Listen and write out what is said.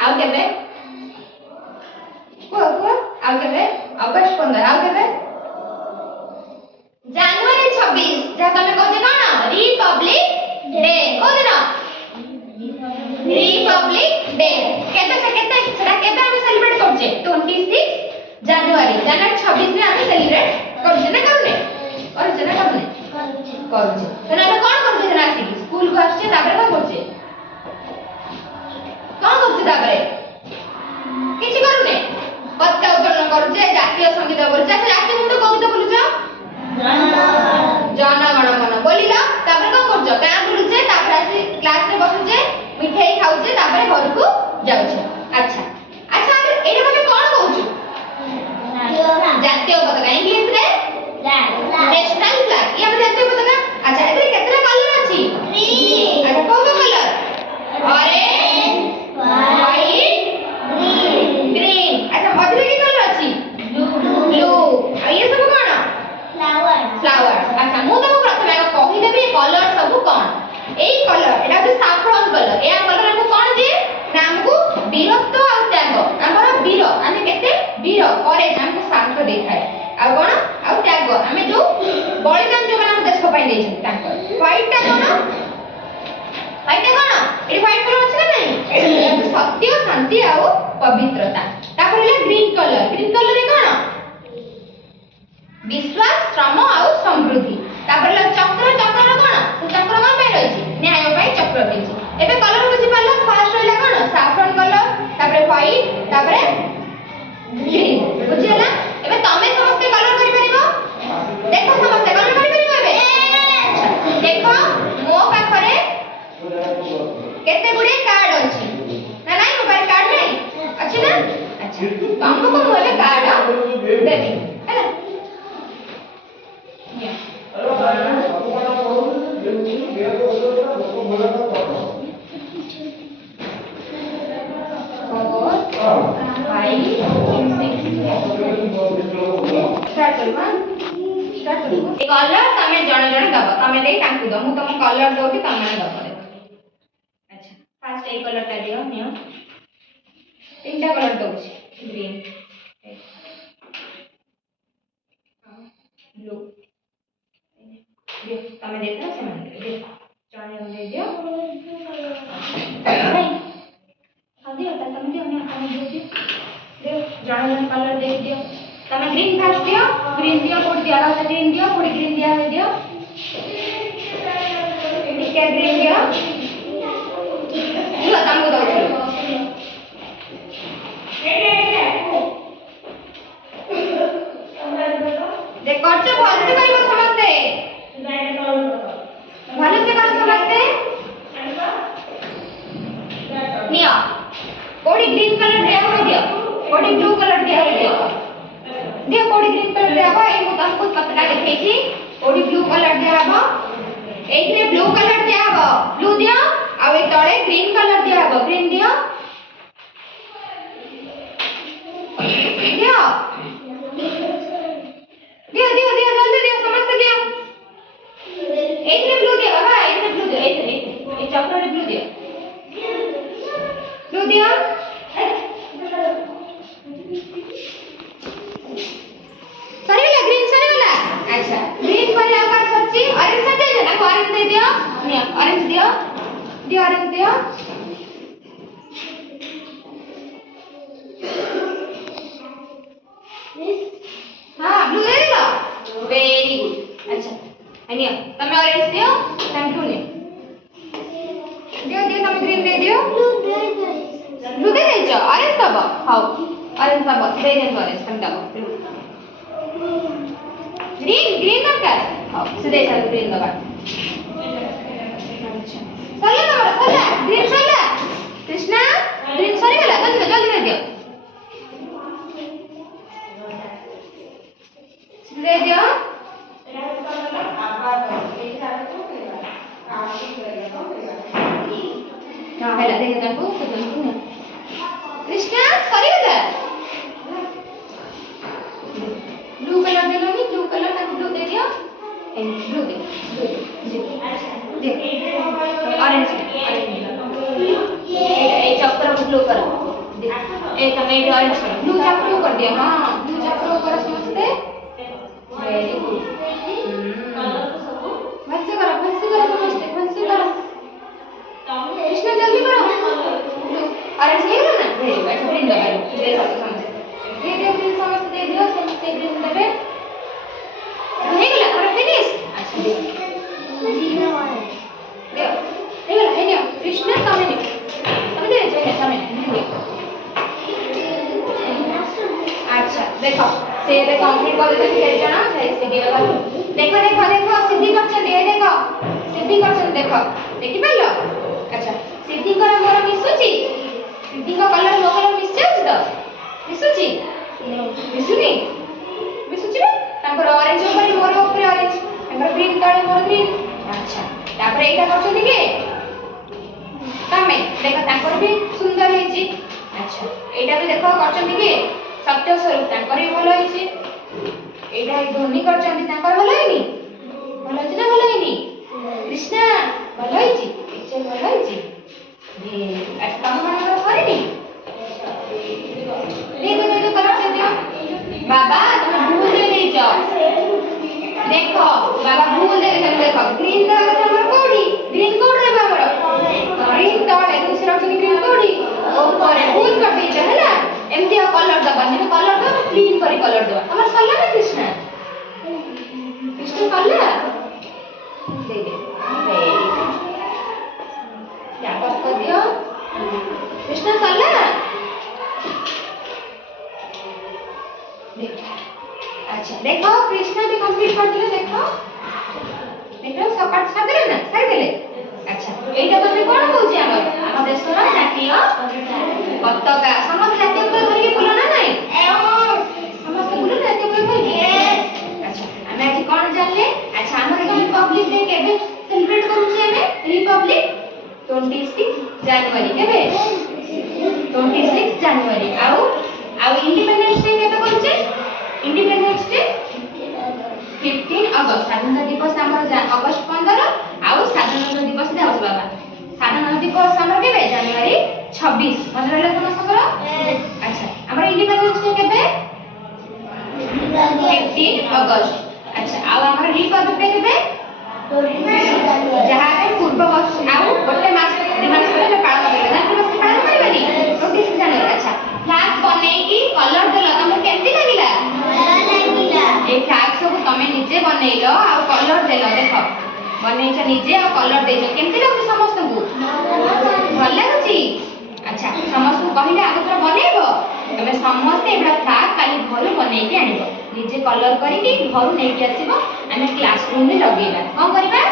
ଆଉ କେବେ କୁହ କୁହ ଆଉ କେବେ ଅଗଷ୍ଟ 15 ଆଉ କେବେ ଜାନୁଆରୀ 26 ଯାହା ତମେ କହୁଛ କଣ ରିପବ୍ଲିକ ଡେ କୋଦିନ ରିପବ୍ଲିକ ଡେ କେତେ ସେଟା କେବେ ଆମେ ସେଲିବ୍ରେଟ କରୁଛେ 26 ଜାନୁଆରୀ 26 ରେ ଆମେ सेलिब्रेट କରୁଛେ ନା କରୁନେ କରୁଛେ ତାହେଲେ ଆମେ କଣ କରୁଛେ ନା ଆସିକି ସ୍କୁଲ କୁ ଆସିଛେ ତାପରେ କଣ କରୁଛେ ତାପରେ କିଛି କରୁନେ पत्ता उत्तोलन करूचे जातीय संगीत बोलुचे से जातीय संगीत कोन बोलुछ जन गण मन बोलिला तापर को करछ गां बुलुचे तापर आसी क्लास रे बसुचे मिठाई खाउचे तापर घर को जाउचे अच्छा अच्छा एटा हम कोन कहूछु जातीय पताका इंग्लिश रे नेशनल फ्लैग या जातीय पताका अच्छा एतरे केतरा कलर अछि 3 अच्छा कोन कलर ऑरेंज व्हाइट ग्रीन अच्छा मधुरे की कलर अछि ब्लू आ ये सब कोन फ्लावर्स अच्छा मु तो प्रथमे कहि देबी कलर सब कोन एई कलर एटा जे सैफ्रन कलर ए कलर हमको कोन जे नाम को वीरत्व आ त्याग हमर वीर आमे केते वीर करेज हमको साहस देखाय आ कोन आ त्याग हमें जो बलिदान जो हम देश पई देछ ताको व्हाइट ता कोन white cone a white colour अछि ना नहीं सत्य शांति आ पवित्रता तापर ले ग्रीन कलर रे कोन विश्वास श्रम आ समृद्धि तापर ले चक्र कोन से चक्र कोन पे रही न्याय पे चक्र रही एबे कलर बुझी पाला फर्स्ट रहला कोन सैफ्रन कलर तापर व्हाइट तापर ग्रीन बुझिला एबे तमे समस्त कलर करि परिबो देखो समस्त कलर करि परिबो एबे देखो मो पाखरे केते गुडे कार्ड अछि ना नाही मोबाइल कार्ड नहीं अछि ना अच्छा तुमको मु एबे कार्ड देबी हैला कलर तमे जण जण दब तमे दे कांकु द मु तुम कलर दोती तमे दब अच्छा फर्स्ट ए कलर ता दियो नियो तीनटा कलर दोछि ग्रीन ब्लू दियो तमे देखो से मन दियो जण जण दे दियो नहीं हां दियो ता तमे दियो ना हम दियो जण जण कलर दे दियो तमे ग्रीन फर्स्ट दियो कोड दिया ला ग्रीन दियो कोड ग्रीन दिया है दियो ठीक है ग्रीन दियो दियो तमको दो दे करछ भल से करिवो समझते भल से कर समझते नियो कोडी ग्रीन कलर दिया हो दियो कोडी ब्लू कलर दिया हो दियो दियो कोडी ग्रीन कलर दिया हो ए मु तुमको पतला लिखै छी कोडी ब्लू कलर दिया हो एइथे ब्लू कलर दिया हो ब्लू दियो आ ए तळे ग्रीन कलर दिया हो ग्रीन दियो दियो दियो दियो दियो जल्दी दियो समझ दियो एइथे ब्लू दियो बाबा एइथे ब्लू दियो एइथे ए चक्कर ब्लू दियो ब्लू दियो सरीला ग्रीन सरीला अच्छा ग्रीन पर आकर सच्ची ऑरेंज से दे ना ऑरेंज दे दियो नहीं ऑरेंज दियो दियो ऑरेंज दियो हां ब्लू दे दियो वेरी गुड अच्छा अनिया तमे ऑरेंज दियो तमे ब्लू दियो दियो तमे ग्रीन दे दियो ब्लू दे देजो ऑरेंज दब हां ऑरेंज दब दे दे ऑरेंज तमे दब ग्रीन दरकार हां सीधे चल ग्रीन दबा अच्छा चला तमरा चला ग्रीन चला कृष्णा ग्रीन सरी गला जल्दी जल्दी दियो दे दियो हां हेला देख ताको कृष्णा सरी गला ब्लू कलर दे लो नी ब्लू कलर का ब्लू दे दियो ब्लू दे ऑरेंज ऑरेंज ए चक्र ब्लू करो ए तमे ये ऑरेंज करो ब्लू चाप ब्लू कर दिया हां ब्लू चाप ब्लू करो समझते वेरी गुड भलसे करो समझते भलसे करो कृष्णा जल्दी करो ऑरेंज ले लो ना वेरी गुड ग्रीन दे सब समझते ये ग्रीन समझते दे दियो समझते ग्रीन देबे हो गया पूरा फिनिश अच्छा दे कृष्णा तमे दे तमे अच्छा देखो से ये कंप्लीट कर देते फिर जाना है सीधी वाला देखो देखो देखो सीधी करछन ए देखो सीधी करछन देखो देखि पाइलो अच्छा सीधी कर मोर मिसुची सीधी का कलर लो कलर मिसछ तो मिसुची मिसुनी मिसुची तापर ऑरेंज ऊपर मोर ऊपर ऑरेंज तापर ग्रीन तळे मोर ग्रीन अच्छा तापर एटा करछन के तमे देखो तापर भी सुंदर है जी अच्छा एटा भी देखो करछन के सत्य स्वरूप ताकर भी भलो होइछि एटा ध्वनि करछन ताकर भलो हैनी भलो होइछि ना भलो हैनी कृष्णा भलो होइछि पिक्चर भलो होइछि ये अच्छा तम मानकर सरीनी देखो कलर से दियो बाबा तुम भूल दे देइछो देखो बाबा भूल दे देइछो देखो ग्रीन दा हमर कोडी ग्रीन कोड रे बाबा ग्रीन तळे दूसरा से ग्रीन कोडी ऊपर भूल कर देइछो हैला एमती कलर दबा जेने कलर दो क्लीन करी कलर दबा हमर सल्ला ना कृष्णा सल्ला दे दे क्या कर दियो कृष्णा सल्ला अच्छा देखो कृष्णा भी कंप्लीट कर दियो देखो सकाट सादले ना सादले अच्छा एटा तो कोन कहूची हमर हम देशर जातीय पताका समस्त जातीय पताका धरि बोलो ना नहीं समस्त बोलो ना जातीय पताका अच्छा हमें आज कोन जानले अच्छा हमर रिपब्लिक डे केबे सेलिब्रेट करूची हमें रिपब्लिक 26 जनवरी केबे 26 जनवरी आउ इंडिपेंडेंस डे केबे करूचे इंडिपेंडेंस डे 15 अगस्त स्वाधीनता दिवस हमर अगस्त 15 आउ स्वाधीनता दिवस देवस बाबा स्वाधीनता दिवस हमर केबे जनवरी 26 मन रहला समस्त करो अच्छा हमर इंडिपेंडेंस डे केबे 15 अगस्त अच्छा आउ हमर रिपब्लिक डे केबे जहां पे पूर्व वर्ष आउ गोटे मास दिमाग पहले पालन करले ना दिवस पालन करबनी 26 जनवरी अच्छा फ्लैग बनै की कलर देला तमर केमती लागिला ए फ्लैग सब तमे निजे बनैलो आ कलर देलो देखो बनैछ निजे आ कलर देछ केमती लागु समस्त को भल लागुची अच्छा समस्त कहिले आगु थरा बनैबो तमे समस्त एबा फ्लैग काली घर बनै के आनिबो निजे कलर करी की घर नै के आसीबो हमें क्लासरूम में लगेबा कोन करबा